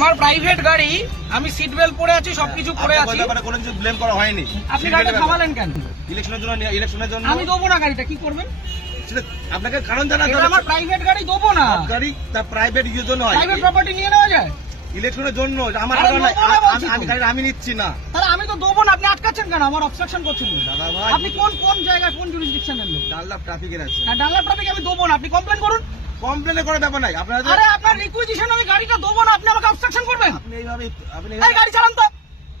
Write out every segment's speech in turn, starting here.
আমার প্রাইভেট গাড়ি, আমি সিট বেল্ট পরে আছি, সবকিছু পরে আছি, কোনো কিছু ব্লেম করা হয়নি। আপনি গাড়িটা থামালেন কেন? ইলেকশনের জন্য আমি দেবো না গাড়িটা, কি করবেন? আপনাকে কারণ জানাতে হবে। আমার প্রাইভেট গাড়ি দেবো না। গাড়ি তার প্রাইভেট ইউজের জন্য হয়, প্রাইভেট প্রপার্টি নিয়ে নেওয়া যায় ইলেকশনের জন্য। আমার আমি নিচ্ছি না, তাহলে আমি তো দেবো না। আপনি আটকাচ্ছেন কেন? আমার অবস্ট্রাকশন করছেন দাদা ভাই। আপনি কোন জায়গায়, কোন জুরিসডিকশনের লোক? ডানলাপ ট্রাফিকের আছে। হ্যাঁ, ডানলাপ ট্রাফিক আমি দেবো না। আপনি কমপ্লেন করুন। কমপ্লেন করার ব্যাপার নাই আপনার। আরে আপনার রিকুইজিশন, আমি গাড়িটা দেবো না, আপনি আমাকে অবস্ট্রাকশন করবেন? আপনি এইভাবে এই গাড়ি চালান তো।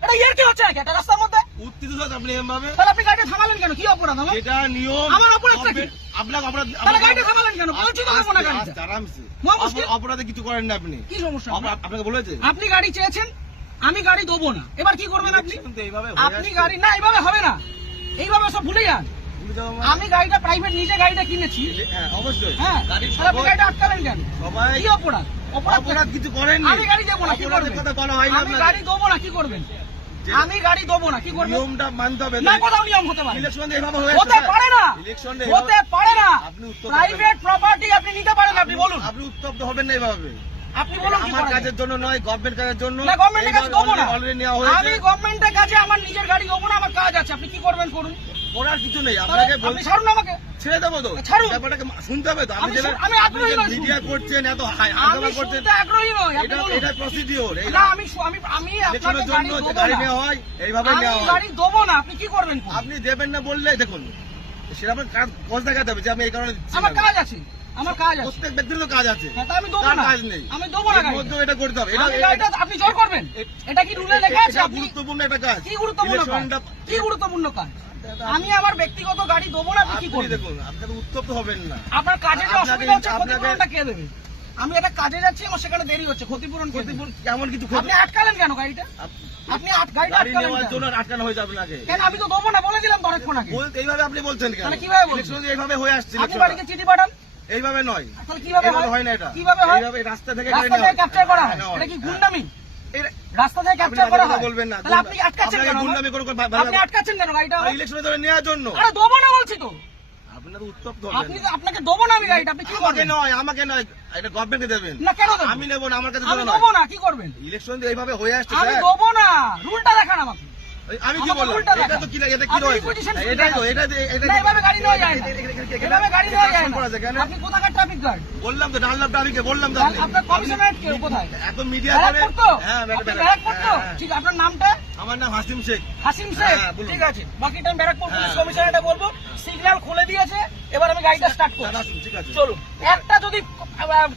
এটা ইয়ার কি হচ্ছে একটা রাস্তার মধ্যে? উত্তেজিত হচ্ছে আপনি এভাবে। তাহলে আপনি গাড়িটা থামালেন কেন? কি অপরাধ আমার? এটা নিয়ম। আমার অপরাধটা কি? আপনার অপরাধ। তাহলে গাড়িটা থামালেন কেন? বলছি তো দেবো না গাড়িটা। আরামসে। মুশকিল। অপরাধে কিছু করেন না আপনি। কি সমস্যা? আপনাকে বলেছে আপনি গাড়ি চেয়েছেন, আমি গাড়ি দেবো না। এবার কি করবেন আপনি? আপনি গাড়ি না, এইভাবে হবে না, এইভাবে সব ভুলে যান। আমি গাড়িটা প্রাইভেট নিজে গাড়িটা কিনেছি। হ্যাঁ অবশ্যই। হ্যাঁ, আপনি গাড়িটা আটকালেন কেন? সবাই কি অপরাধ? অপরাধ কিছু করেননি। আমি গাড়ি দেবো না, কি করবেন? কথা বলা হয় না। আমি গাড়ি দেবো না, কি করবেন? আমি গাড়ি দেবো না, কি করবেন? নিয়মটা মানতে হবে। না, কোথাও নিয়ম হতে পারে? ইলেকশনে এভাবে হয়েছে। হতে পারে না, ইলেকশনে হতে পারে না। আপনি প্রাইভেট প্রপার্টি আপনি নিতে পারেন, আপনি বলুন। আপনি উত্তপ্ত হবেন না এভাবে। আপনি বলুন আমার কাজের জন্য নয়, গভর্নমেন্ট কাজের জন্য। না, গভর্নমেন্টের কাছে দেবো না। অলরেডি নেওয়া হয়েছে। আমি গভর্নমেন্টের কাছে আমার নিজের গাড়ি দেবো না, আমার কাজ আছে। আপনি কি করবেন করুন। করার কিছু নেই। আপনাকে আপনি ছাড়ুন আমাকে। ছেড়ে দেবো তো। ছাড়ুন। ব্যাপারটাকে শুনতে হবে তো। আমি আগ্রহী নই। মিডিয়া করছেন, এত আমি হাঙ্গামা করছেন। শুনতে আগ্রহী নই। আপনি বলুন। এটা প্রসিডিওর। না, আমি আপনাকে গাড়ি দেবো না। গাড়ি নেওয়া হয়, এইভাবে নেওয়া আমি হয়। গাড়ি দেবো না, আপনি কি করবেন? আপনি দেবেন না বললে দেখুন সেটা আপনার কাজ দেখাতে হবে যে আমি এই কারণে দিচ্ছি না। আমার কাজ আছে, আমার কাজ আছে। প্রত্যেক ব্যক্তির তো কাজ আছে। হ্যাঁ, তা আমি দেবো তার না। কাজ নেই। আমি দেবো না এর গাড়ি। মধ্যেও এটা করতে হবে। আমি গাড়িটা আপনি জোর করবেন? এটা কি রুলে লেখা আছে? এটা আপনি গুরুত্বপূর্ণ একটা কাজ। কি গুরুত্বপূর্ণ কাজ? কি গুরুত্বপূর্ণ কাজ? আমি আমার ব্যক্তিগত গাড়ি দেবো না, আপনি কি আপনি করবেন? দেখুন আপনাকে উত্তপ্ত হবেন না। আপনার কাজে যে আপনাকে- অসুবিধা হচ্ছে, আপনাকে- ক্ষতিপূরণটা কে দেবে? আমি একটা কাজে যাচ্ছি, আমার সেখানে দেরি হচ্ছে, ক্ষতিপূরণ কে দেবে? কেমন কিছু আপনি আটকালেন কেন গাড়িটা? আপনি গাড়িটা গাড়ি আটকালেন নেওয়ার কেন? জন্য আটকানো হয়েছে আপনাকে। কেন? আমি তো দেবো না বলে দিলাম তো অনেকক্ষণ আগে। এইভাবে আপনি বলছেন কেন? তাহলে কিভাবে বলছেন? ইলেকশন এইভাবে হয়ে আসছে। আপনি বাড়িতে চিঠি পাঠান। এইভাবে নয়। তাহলে কিভাবে হয় না এটা। কিভাবে হয়? এইভাবে রাস্তা থেকে রাস্তা থেকে ক্যাপচার করা হয়। এটা কি গুন্ডামি? রাস্তা থেকে ক্যাপচার করা হয়। বলবেন না। তাহলে আপনি আটকাচ্ছেন কেন? গুন্ডামি করে আপনি আটকাচ্ছেন কেন গাড়িটা? ইলেকশনে ধরে নেওয়ার জন্য। আরে দেবো না বলছি তো। আপনার উত্তপ্ত আপনি হবেন। আপনাকে দেবো না আমি গাড়িটা, আপনি কি করবেন? আমাকে নয় এটা গভর্নমেন্টকে দেবেন। না, কেন দেবেন? আমি নেব না, আমার কাছে আমি দেবো না, কি করবেন? ইলেকশন এইভাবে হয়ে আসছে আমি স্যার। দেবো না, রুলটা দেখান আমাকে। আমি কি বললাম? এটা তো কি এটা কি আপনি রয়েছে? requisition এটাই তো এটা না, এভাবে গাড়ি নেওয়া যায় না। এভাবে গাড়ি নেওয়া যায় না। করা যায় কেন? আপনি কোথাকার ট্রাফিক গার্ড? বললাম তো ডানলাপ ট্রাফিকে বললাম তো আপনি। আপনার কমিশনারেট কে কোথায়? এত মিডিয়া ব্যারাক করে। করতো? হ্যাঁ আপনি ব্যারাক করতো? হ্যাঁ। ঠিক, আপনার নামটা? আমার নাম হাসিম শেখ। হাসিম শেখ। হ্যাঁ, বলুন। ঠিক আছে, বাকিটা আমি ব্যারাকপুর পুলিশ হ্যাঁ। কমিশনারেটে বলবো। সিগন্যাল খুলে দিয়েছে, এবার আমি গাড়িটা স্টার্ট করব। দাদা, ঠিক আছে। চলুন। একটা যদি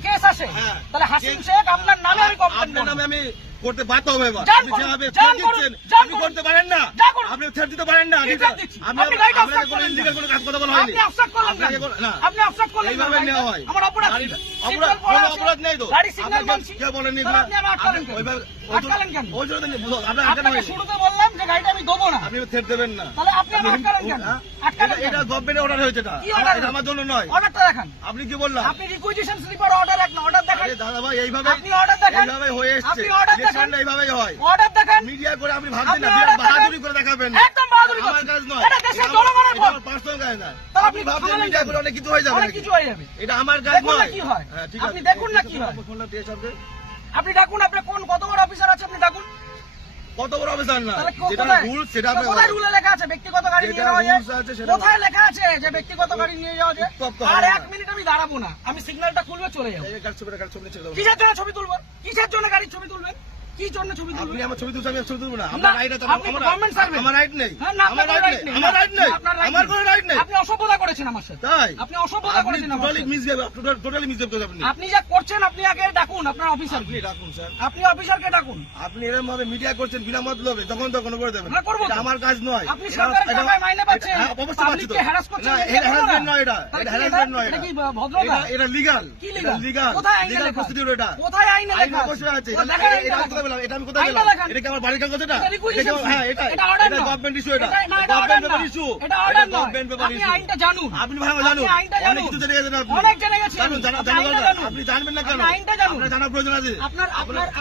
কেস আসে, হ্যাঁ। তাহলে হাসিম শেখ আপনার নামে আমি কমপ্লেন আপনার করব। নামে আমি করতে বাধ্য হবে এবার। যান আপনি করুন, যেভাবে যান threat করুন, দিচ্ছেন, যান আপনি করুন। করতে পারেন না। যান করুন। আপনি threat দিতে পারেন না। কি threat দিচ্ছি? আমি আপনি গাড়িটা আপনাকে obstruct কোনো করলেন illegal কেন? কোনো কাজ কথা বলা হয়নি। আপনি obstruct করলেন আপনাকে কেন? না। আপনি obstruct করলেন কেন? এইভাবে নেওয়া হয়। আমার অপরাধ কি? অপরাধ সিগন্যাল পড়া কোনো আছে। অপরাধ নেই তো। গাড়ি সিগন্যাল আপনাকে মানছি। কেউ বলেনি তাহলে আপনি আমার আটকালেন কেন? আটকালেন কেন? ওই জন্য আপনার আটকানো আপনাকে হয়েছে। শুরুতে বললাম যে গাড়িটা আমি দেবো না। আপনি থ্রেট দেবেন না। তাহলে আপনি আমার আটকালেন কেন? আটকালেন কেন? এটা গভর্নমেন্টের অর্ডার হয়েছে এটা। কি order? এটা আমার জন্য নয়। অর্ডারটা দেখান। আপনি কি বললাম? আপনি রিকুইজিশন স্লিপার অর্ডার এক না, অর্ডার দেখান। আরে দাদা ভাই এইভাবে আপনি order দেখান। এইভাবে হয়ে এসেছে। আপনি order দেখান। ইলেকশনটা এইভাবেই হয়। অর্ডার দেখান। মিডিয়া করে আপনি ভাবছেন আপনি না order বাহাদুরি দেখান। করে দেখাবেন। একদম বাহাদুরি আমার করছেন। কাজ নয়। এটা দেশের জনগণের ভোট। পার্সোনাল কাজ না। তাহলে আপনি ভাবছেন থামালেন মিডিয়া কেন? করে অনেক কিছু হয়ে যাবে অনেক নাকি? কিছু হয়ে যাবে। এটা আমার কাজ দেখুন না নয়। কি হয়। হ্যাঁ, ঠিক আপনি আছে। দেখুন না কি হয়। ফোনটা দিয়ে সবকে আপনি ডাকুন, আপনার কত বড় অফিসার আছে আপনি ডাকুন। কত বড় অফিসার না তাহলে যেটা কোথায়? রুল সেটা আপনি কোথায় রুলে লেখা আছে ব্যক্তিগত গাড়ি নিয়ে যেটা যাওয়া যায়? rules আছে সেটা কোথায় লেখা আছে যে ব্যক্তিগত গাড়ি নিয়ে যাওয়া যায়? উত্তপ্ত আর হবে না। 1 মিনিট আমি দাঁড়াবো না, আমি সিগন্যালটা খুলবে চলে যাবো। এই কাজ ছবি ছেড়ে দাও। কিসের জন্য ছবি তুলবো? কিসের জন্য গাড়ির ছবি তুলবেন? কি জন্য ছবি আপনি তুলবেন? আমার ছবি তুলছেন, আমি ছবি তুলবো না। না, আমার রাইট আছে। আপনি গভর্নমেন্ট সার্ভেন্ট। আমার রাইট নেই। হ্যাঁ, না, আমার আপনার রাইট right নেই। নেই। আমার রাইট নেই। না, আপনার right আমার নেই। কোনো রাইট নেই। আপনি অসভ্যতা করেছেন আমার সাথে। তাই আপনি অসভ্যতা আপনি করেছেন আমার টোটালি সাথে। মিসবিহেভ টোটালি মিসবিহেভ করেছেন আপনি। আপনি যা করছেন আপনি আগে ডাকুন আপনার অফিসার। আপনি ডাকুন স্যার। আপনি অফিসারকে ডাকুন। আপনি এরকম ভাবে মিডিয়া করছেন বিনা মতলবে তখন করে দেবেন। হ্যাঁ, করবো তো। এটা আমার কাজ নয়। আপনি সরকারের টাকায় মাইনে পাচ্ছেন। হ্যাঁ, অবশ্যই পাচ্ছি তো। পাবলিককে হ্যারাস করছেন। না, এটা হ্যারাসমেন্ট নয় এটা। তাহলে এটা কি হ্যারাসমেন্ট নয় এটা এটা। কি ভদ্রতা? এটা লিগ্যাল। কি legal? লিগ্যাল। কোথায় আইনে লিগ্যাল লেখা? প্রসিডিউর এটা। কোথায় আইনে আইন লেখা? অবশ্যই আছে। ও, দেখান আইনটা এটা আমি লেখা। কোথায় পেলাম? এটা আমি কোথায় আইনটা পেলাম? লেখান। এটা কি আমার বাড়ির কাগজ এটা? এটা requisition হ্যাঁ, এটা এটা order না। গভর্নমেন্ট ইস্যু এটা। না, এটা order গভর্নমেন্ট না। Paper issue. এটা order নয়। গভর্নমেন্ট পেপার আপনি ইস্যু। আইনটা জানুন। আপনি ভালো জানুন। আপনি আইনটা অনেক জানুন। কিছু জেনে গেছেন আপনি। অনেক জেনে গেছেন। জানুন, আপনি আইনটা জানুন। জানুন। আপনি জানবেন না কেন? আপনি আইনটা জানুন। আপনার জানার প্রয়োজন আছে।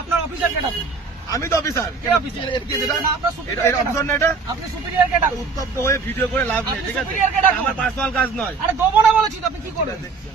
আপনার অফিসারকে ডাকুন। আমি তো অফিসার। কে অফিসার? এটা কি এটা? না, আপনার এটা superior কে অফিসার ডাকুন। না এটা? আপনি সুপিরিয়রকে ডাকুন। উত্তপ্ত হয়ে ভিডিও করে লাভ নেই, আপনি ঠিক আছে? superior কে ডাকুন। আমার পার্সোনাল কাজ নয়। আরে দেবো না বলেছি তো, আপনি কি করবেন? দেখছেন।